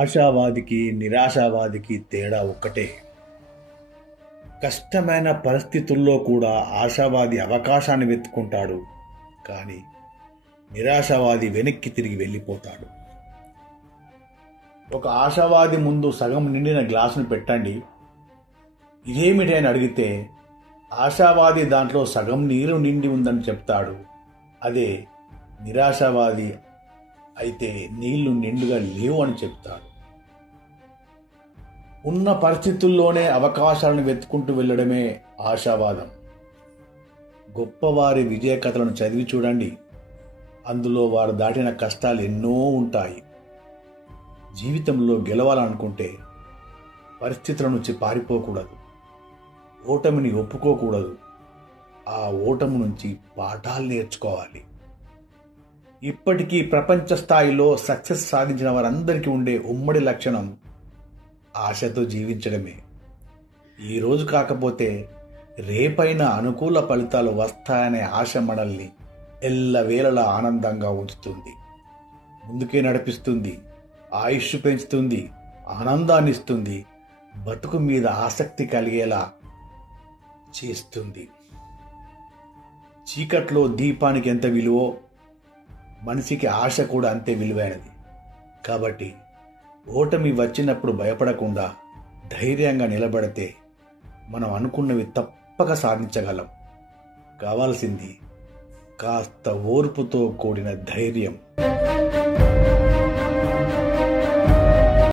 ఆశావాదికి నిరాశావాదికి తేడా ఒక్కటే. కష్టమైన పరిస్థితుల్లో కూడా ఆశావాది అవకాశాన్ని వెతుక్కుంటాడు, కానీ నిరాశావాది వెనక్కి తిరిగి వెళ్ళిపోతాడు. ఒక ఆశావాది ముందు సగం నిండిన గ్లాసును పెట్టండి, ఇదేమిటి అని అడిగితే ఆశావాది దాంట్లో సగం నీరు నిండి ఉందని చెప్తాడు. అదే నిరాశావాది అయితే నీళ్లు నిండుగా లేవు అని చెప్తాడు. ఉన్న పరిస్థితుల్లోనే అవకాశాలను వెతుకుంటూ వెళ్ళడమే ఆశావాదం. గొప్పవారి విజయ కథలను చదివి చూడండి, అందులో వారు దాటిన కష్టాలు ఎన్నో ఉంటాయి. జీవితంలో గెలవాలనుకుంటే పరిస్థితుల నుంచి పారిపోకూడదు, ఓటమిని ఒప్పుకోకూడదు, ఆ ఓటమి నుంచి పాఠాలు నేర్చుకోవాలి. ఇప్పటికీ ప్రపంచ స్థాయిలో సక్సెస్ సాధించిన వారందరికీ ఉండే ఉమ్మడి లక్షణం ఆశతో జీవించడమే. ఈరోజు కాకపోతే రేపైనా అనుకూల ఫలితాలు వస్తాయనే ఆశ మనల్ని ఎల్లవేళలా ఆనందంగా ఉంచుతుంది, ముందుకే నడిపిస్తుంది, ఆయుష్ పెంచుతుంది, ఆనందాన్ని ఇస్తుంది, బతుకు మీద ఆసక్తి కలిగేలా చేస్తుంది. చీకట్లో దీపానికి ఎంత విలువో మనిషికి ఆశ కూడా అంతే విలువైనది. కాబట్టి ఓటమి వచ్చినప్పుడు భయపడకుండా ధైర్యంగా నిలబడితే మనం అనుకున్నవి తప్పక సాధించగలం. కావాల్సింది కాస్త ఓర్పుతో కూడిన ధైర్యం.